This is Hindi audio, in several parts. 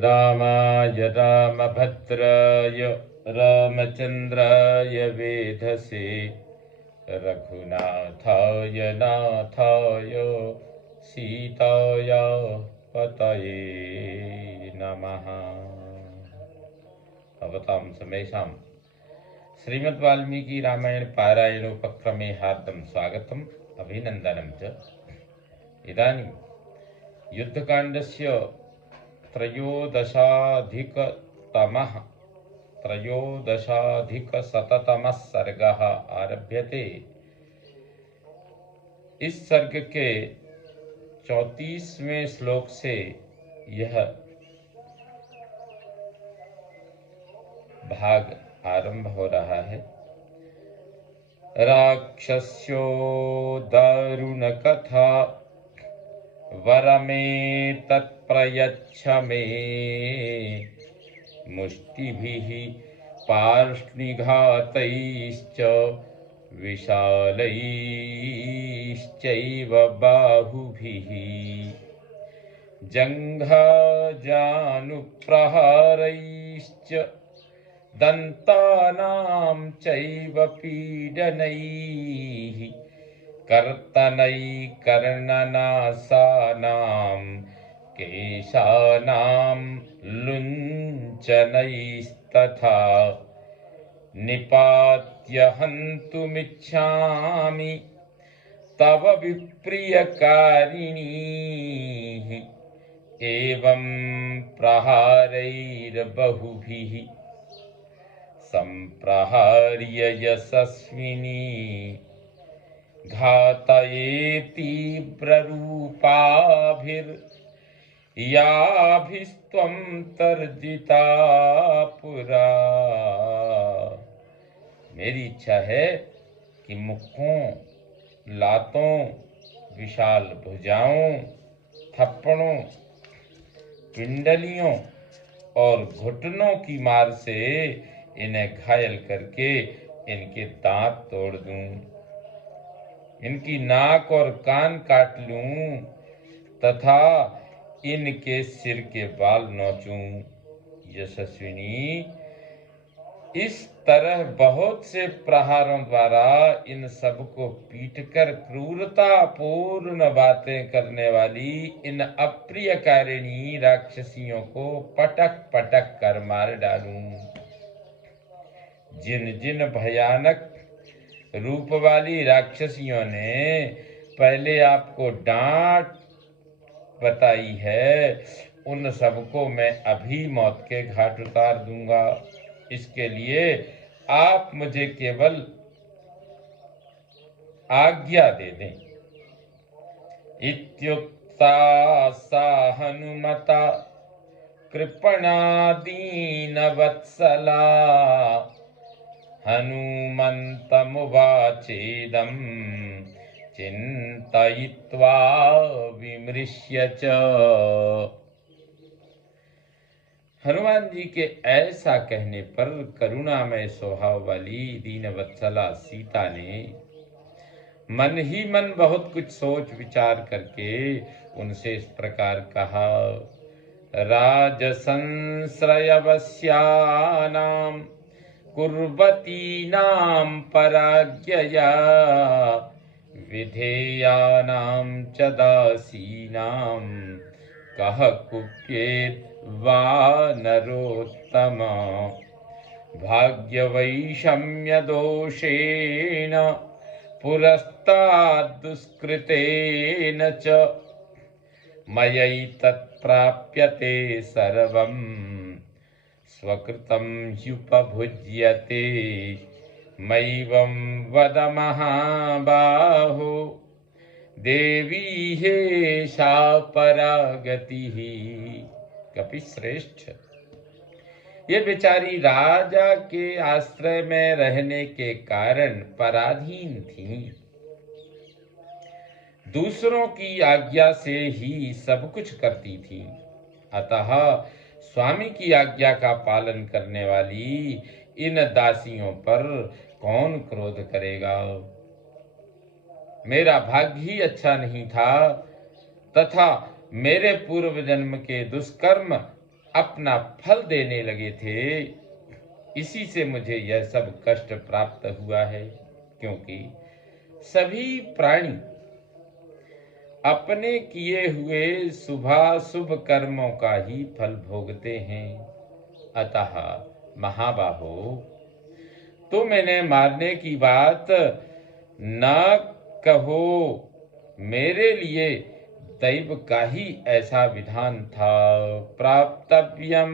रामाय रामभद्राय रामचन्द्राय वेधसे रघुनाथाय नाथाय सीताया पतये नमः। भवतां समेषां श्रीमद् वाल्मीकि रामायण पारायणोपक्रमे हार्दं स्वागतम् अभिनन्दनं च। इदानीं युद्धकाण्डस्य त्रयोदशाधिकशततमः सर्गः आरभ्यते। इस सर्ग के 34वें श्लोक से यह भाग आरंभ हो रहा है। राक्षस्यो दारुण कथा वरमे तत्प्रयच्छ मे मुष्टिभिः पार्ष्णिघातैश्च विशालैश्चैव बाहुभिः जङ्घाजानुप्रहारैश्च दन्तानां चैव पीडनैः कर्तनैकर्णनासानां केशानां लुञ्चनैस्तथा निपात्य हन्तुमिच्छामि तव विप्रियकारिणीः एवं प्रहारैर्बहुभिः सम्प्रहार्य यशस्विनी घातयेतीव्ररूपाभिर्याभिस्त्वं तर्जिता पुरा। मेरी इच्छा है कि मुक्कों, लातों, विशाल भुजाओं, थप्पड़ों, पिंडलियों और घुटनों की मार से इन्हें घायल करके इनके दांत तोड़ दूं, इनकी नाक और कान काट लूं तथा इनके सिर के बाल नोचूं। यशस्विनी, इस तरह बहुत से प्रहारों द्वारा इन सबको पीटकर क्रूरतापूर्ण बातें करने वाली इन अप्रियकारिणी राक्षसियों को पटक पटक कर मार डालूं। जिन जिन भयानक रूप वाली राक्षसियों ने पहले आपको डांट बताई है, उन सबको मैं अभी मौत के घाट उतार दूंगा। इसके लिए आप मुझे केवल आज्ञा दे दें। इत्युक्ता सा हनुमता कृपणादीनवत्सला हनुमन्तमुवाचेदं चिन्तयित्वा विमृश्य च। हनुमान जी के ऐसा कहने पर करुणामय स्वभाव वाली दीनवत्सला सीता ने मन ही मन बहुत कुछ सोच विचार करके उनसे इस प्रकार कहा। राजसंश्रयवस्यानां कुर्वतीनां पराज्ञया विधेयानां च दासीनां कः कुप्येत् वानरोत्तम। भाग्यवैषम्यदोषेण पुरस्ताद्दुष्कृतेन च मयैतत्प्राप्यते सर्वं स्वकृतं ह्युपभुज्यते। मैवं वद महाबाहो देवी हेषा परागतिः। कपिश्रेष्ठ, ये बेचारी राजा के आश्रय में रहने के कारण पराधीन थीं। दूसरों की आज्ञा से ही सब कुछ करती थी। अतः स्वामी की आज्ञा का पालन करने वाली इन दासियों पर कौन क्रोध करेगा। मेरा भाग्य ही अच्छा नहीं था तथा मेरे पूर्व जन्म के दुष्कर्म अपना फल देने लगे थे, इसी से मुझे यह सब कष्ट प्राप्त हुआ है, क्योंकि सभी प्राणी अपने किए हुए शुभाशुभ कर्मों का ही फल भोगते हैं। अतः महाबाहो, तुम इन्हें मारने की बात न कहो। मेरे लिए दैव का ही ऐसा विधान था। प्राप्तव्यम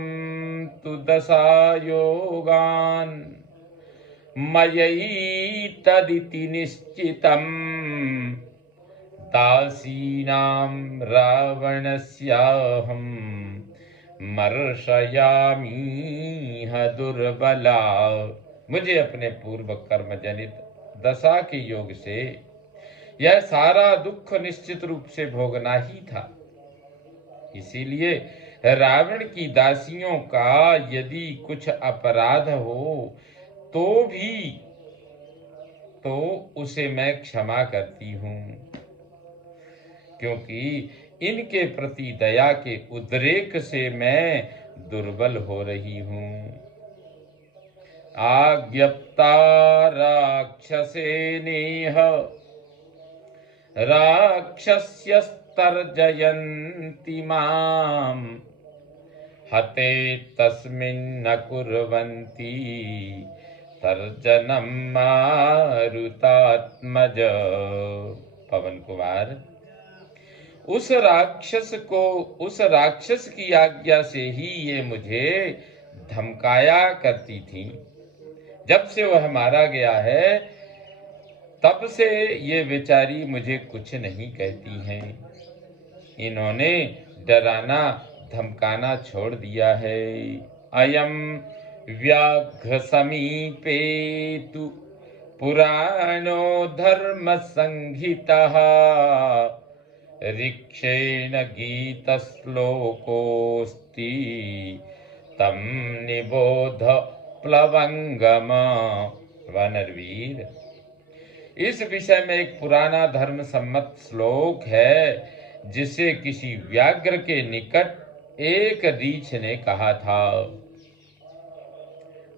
तु दशा योगान मयि तदिति निश्चितम् दासीनां रावणस्याहं मर्शयामीह दुर्बला। मुझे अपने पूर्व कर्म जनित दशा के योग से यह सारा दुख निश्चित रूप से भोगना ही था। इसीलिए रावण की दासियों का यदि कुछ अपराध हो तो उसे मैं क्षमा करती हूँ, क्योंकि इनके प्रति दया के उद्रेक से मैं दुर्बल हो रही हूँ। आज्ञप्ता राक्षसेनेह राक्षस्यस्तर्जयन्ति मां हते तस्मिन्न कुर्वन्ति तर्जनं मारुतात्मज। पवन कुमार, उस राक्षस की आज्ञा से ही ये मुझे धमकाया करती थी। जब से वह मारा गया है तब से ये बेचारी मुझे कुछ नहीं कहती हैं। इन्होंने डराना धमकाना छोड़ दिया है। अयम व्याघ्र समीपे तु पुराणो धर्म संहितः ऋक्षेण गीतश्लोकोऽस्ति तं निबोध प्लवंगम। वानरवीर, इस विषय में एक पुराना धर्म सम्मत श्लोक है जिसे किसी व्याघ्र के निकट एक रीछ ने कहा था।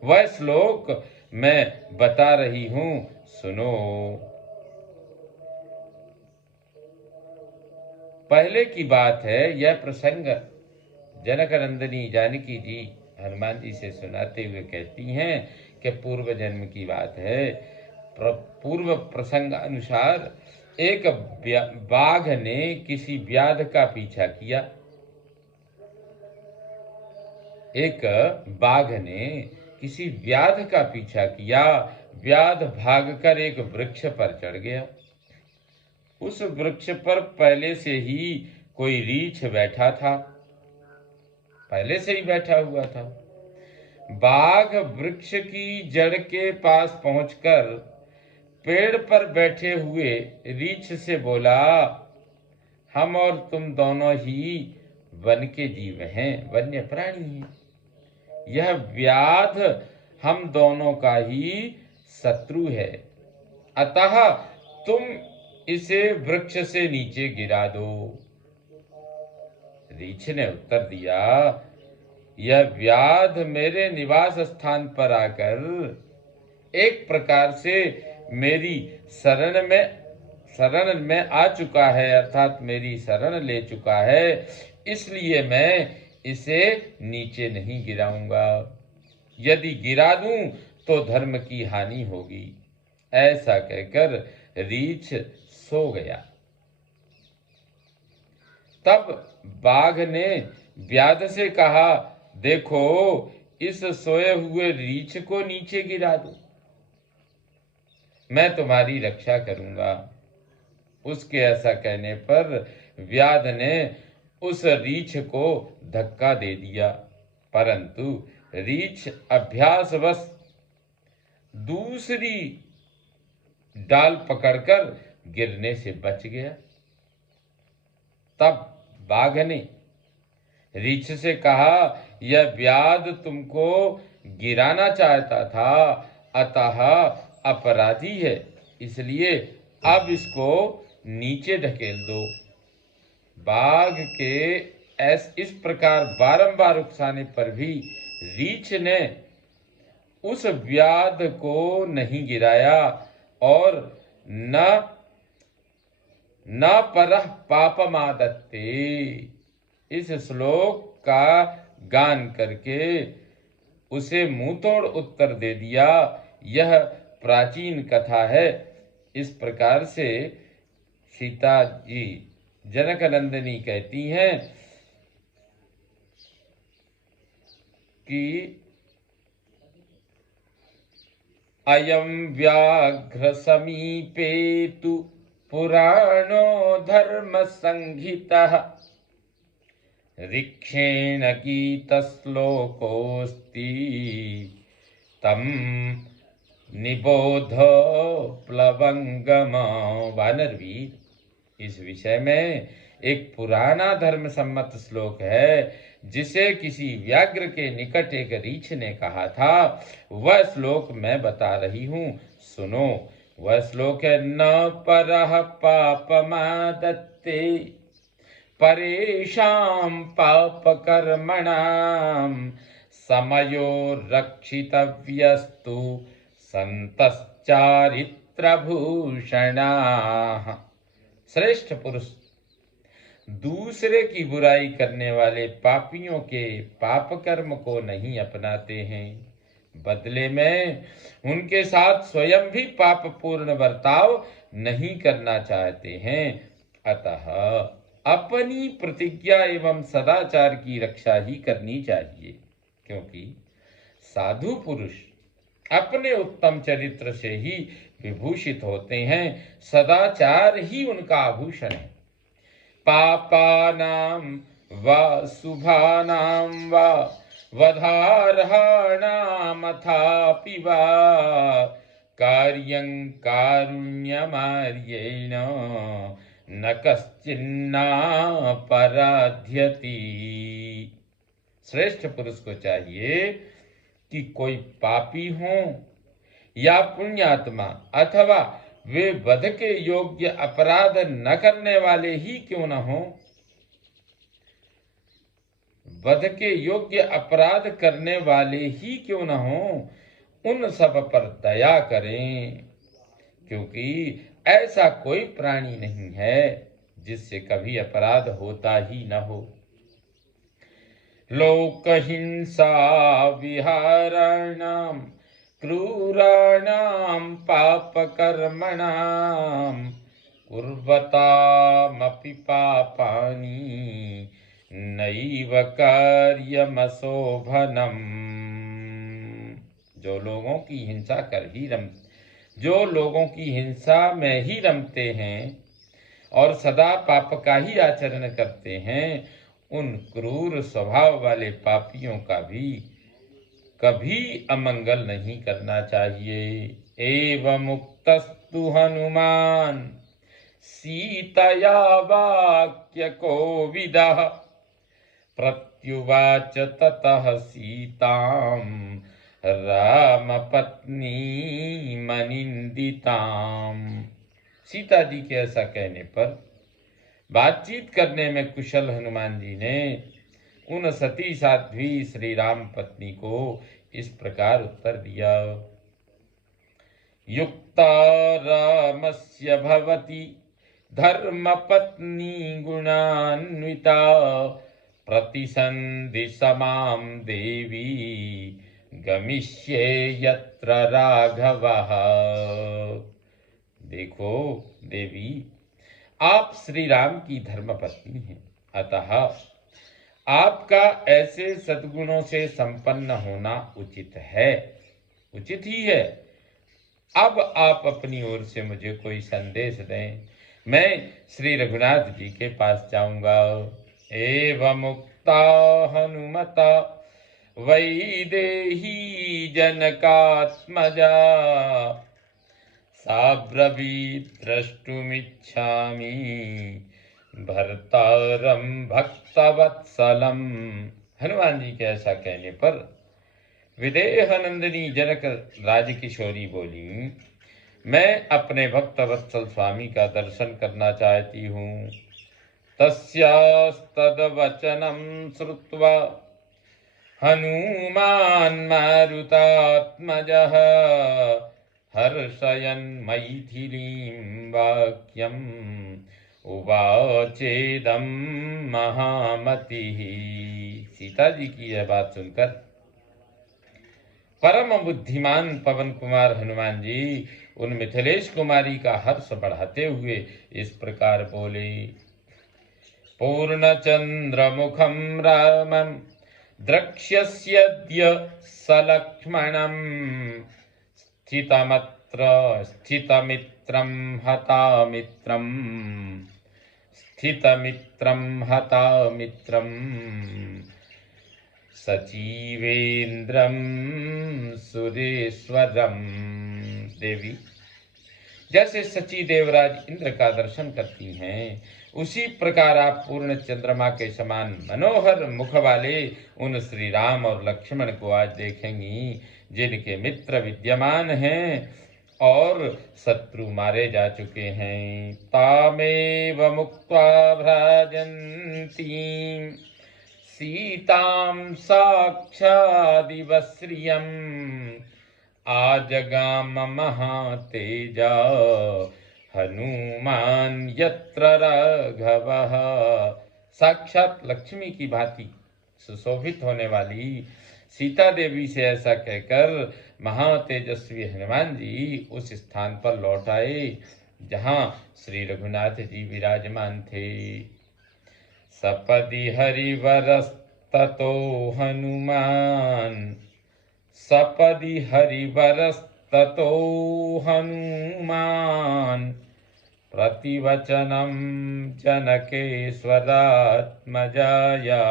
वह श्लोक मैं बता रही हूं, सुनो। पहले की बात है, यह प्रसंग जनक नंदिनी जानकी जी हनुमान जी से सुनाते हुए कहती हैं कि पूर्व जन्म की बात है। पूर्व प्रसंग अनुसार एक बाघ ने किसी व्याध का पीछा किया। एक बाघ ने किसी व्याध का पीछा किया। व्याध भागकर एक वृक्ष पर चढ़ गया। उस वृक्ष पर पहले से ही कोई रीछ बैठा था, पहले से ही बैठा हुआ था। बाघ वृक्ष की जड़ के पास पहुंचकर पेड़ पर बैठे हुए रीछ से बोला, हम और तुम दोनों ही वन के जीव हैं, वन्य प्राणी हैं। यह व्याध हम दोनों का ही शत्रु है, अतः तुम इसे वृक्ष से नीचे गिरा दो। रीछ ने उत्तर दिया, यह व्याध मेरे निवास स्थान पर आकर एक प्रकार से मेरी शरण में आ चुका है, अर्थात मेरी शरण ले चुका है, इसलिए मैं इसे नीचे नहीं गिराऊंगा। यदि गिरा दूं तो धर्म की हानि होगी। ऐसा कहकर रीछ सो गया। तब बाघ ने व्याध से कहा, देखो इस सोए हुए रीछ को नीचे गिरा दो, मैं तुम्हारी रक्षा करूंगा। उसके ऐसा कहने पर व्याध ने उस रीछ को धक्का दे दिया, परंतु रीछ अभ्यासवश दूसरी डाल पकड़कर गिरने से बच गया। तब बाघ ने रीछ से कहा, यह व्याध तुमको गिराना चाहता था, अतः अपराधी है, इसलिए अब इसको नीचे ढकेल दो। बाघ के इस प्रकार बारंबार उकसाने पर भी रीछ ने उस व्याध को नहीं गिराया और न परः पापमादत्ते। इस श्लोक का गान करके उसे मुंहतोड़ उत्तर दे दिया। यह प्राचीन कथा है। इस प्रकार से सीता जी जनक नंदिनी कहती हैं कि अयं व्याघ्र समीपे तु पुराणो धर्म संहितः ऋक्षेण गीतश्लोकोऽस्ति तं निबोध प्लवंगम। वानरवीर, इस विषय में एक पुराना धर्म सम्मत श्लोक है जिसे किसी व्याघ्र के निकट एक रीछ ने कहा था। वह श्लोक मैं बता रही हूँ, सुनो। वह श्लोक है, न परः पापमादत्ते परेषां पापकर्मणां समयो रक्षितव्यस्तु संतश्चारित्रभूषणाः। श्रेष्ठ पुरुष दूसरे की बुराई करने वाले पापियों के पाप कर्म को नहीं अपनाते हैं, बदले में उनके साथ स्वयं भी पापपूर्ण बर्ताव नहीं करना चाहते हैं। अतः अपनी प्रतिज्ञा एवं सदाचार की रक्षा ही करनी चाहिए, क्योंकि साधु पुरुष अपने उत्तम चरित्र से ही विभूषित होते हैं। सदाचार ही उनका आभूषण है। पापानां वा शुभानां वा वधार्हाणामथापि वा कार्यं कारुण्यमार्येण न कश्चिन्नापराध्यति। श्रेष्ठ पुरुष को चाहिए कि कोई पापी हो या पुण्यात्मा अथवा वे वध के योग्य अपराध न करने वाले ही क्यों न हो, वध के योग्य अपराध करने वाले ही क्यों न हो, उन सब पर दया करें, क्योंकि ऐसा कोई प्राणी नहीं है जिससे कभी अपराध होता ही न हो। लोकहिंसा विहाराणां क्रूराणां पापकर्मणां कुर्वतामपि पापानि नैव कार्यमशोभनम्। जो लोगों की हिंसा में ही रमते हैं और सदा पाप का ही आचरण करते हैं, उन क्रूर स्वभाव वाले पापियों का भी कभी अमंगल नहीं करना चाहिए। एवं उक्तस्तु हनुमान सीतया वाक्य कोविदः प्रत्युवाच ततः सीतां रामपत्नी मनिंदिताम्। सीता जी के ऐसा कहने पर बातचीत करने में कुशल हनुमान जी ने उन सती साध्वी श्री राम पत्नी को इस प्रकार उत्तर दिया। युक्ता रामस्य भवति धर्मपत्नी गुणान्विता प्रतिसन्धि समां देवी गमिष्ये यत्र राघवः। देखो देवी, आप श्री राम की धर्मपत्नी हैं, अतः आपका ऐसे सद्गुणों से संपन्न होना उचित है, उचित ही है। अब आप अपनी ओर से मुझे कोई संदेश दें, मैं श्री रघुनाथ जी के पास जाऊंगा। एवं मुक्ता हनुमता वैदेही जनकात्मजा साब्रवीत् द्रष्टुमिच्छामि भर्तारं भक्तवत्सलम। हनुमान जी के ऐसा कहने पर विदेह नंदिनी जनक राजकिशोरी बोली, मैं अपने भक्तवत्सल स्वामी का दर्शन करना चाहती हूँ। तस्यास्तद्वचनं श्रुत्वा हनुमान् मारुतात्मजः हर्षयन् मैथिलीं वाक्यम् उवाचेदं महामतिः। सीता जी की यह बात सुनकर परम बुद्धिमान पवन कुमार हनुमान जी उन मिथिलेश कुमारी का हर्ष बढ़ाते हुए इस प्रकार बोले। पूर्णचंद्रमुखं रामं द्रक्ष्यस्यद्य सलक्ष्मणं स्थितमित्रं हतामित्रं सजीवेन्द्रं सुरेश्वरम। देवी, जैसे सची देवराज इंद्र का दर्शन करती हैं, उसी प्रकार आप पूर्ण चंद्रमा के समान मनोहर मुख वाले उन श्री राम और लक्ष्मण को आज देखेंगी, जिनके मित्र विद्यमान हैं और शत्रु मारे जा चुके हैं। तामेव मुक्त्वा भ्राजन्ती सीतां साक्षादिव श्रियम् आजगाम महातेजा हनुमान यत्र राघवः। साक्षात लक्ष्मी की भांति सुशोभित होने वाली सीता देवी से ऐसा कहकर महातेजस्वी हनुमान जी उस स्थान पर लौट आए जहाँ श्री रघुनाथ जी विराजमान थे। सपदि हरिवरस्ततो हनुमान, सपदि हरिवरस्ततो हनुमान प्रतिवचनं जनकेश्वरात्मजाया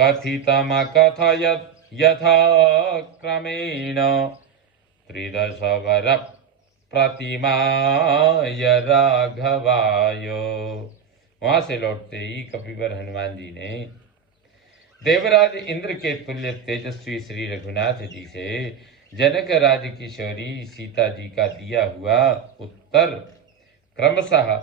कथितमकथयत् यथा क्रमेण त्रिदशवर प्रतिमाय राघवाय। वहां से लौटते ही कपिवर हनुमान जी ने देवराज इंद्र के तुल्य तेजस्वी श्री रघुनाथ जी से जनक राज किशोरी सीता जी का दिया हुआ उत्तर क्रमशः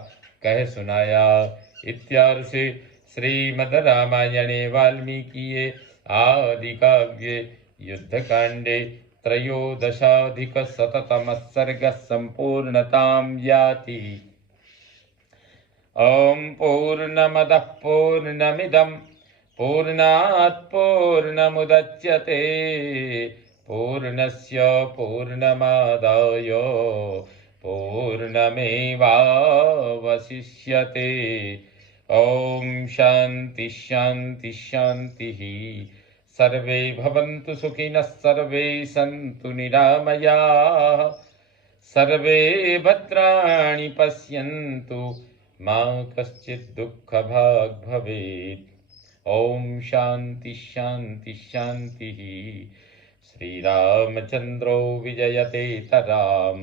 कह सुनाया। इत्यार्षे श्रीमद् रामायणे वाल्मीकिये आदि काव्ये युद्धकांडे त्रयोदशाधिकशततमः सर्गः संपूर्णतां याति। ओम पूर्णमदः पूर्णमिदं पूर्णात् पूर्णमुदच्यते पूर्णस्य पूर्णमादाय पूर्णमेवावशिष्यते। ओम शांति शांति शांतिः। सर्वे भवन्तु सुखिनः, सर्वे सन्तु निरामयाः, सर्वे भद्राणि पश्यन्तु मा कश्चित् दुःखभाग् भवेत्। ओम शांति शांति शांतिः। श्रीरामचन्द्रो विजयते तराम्।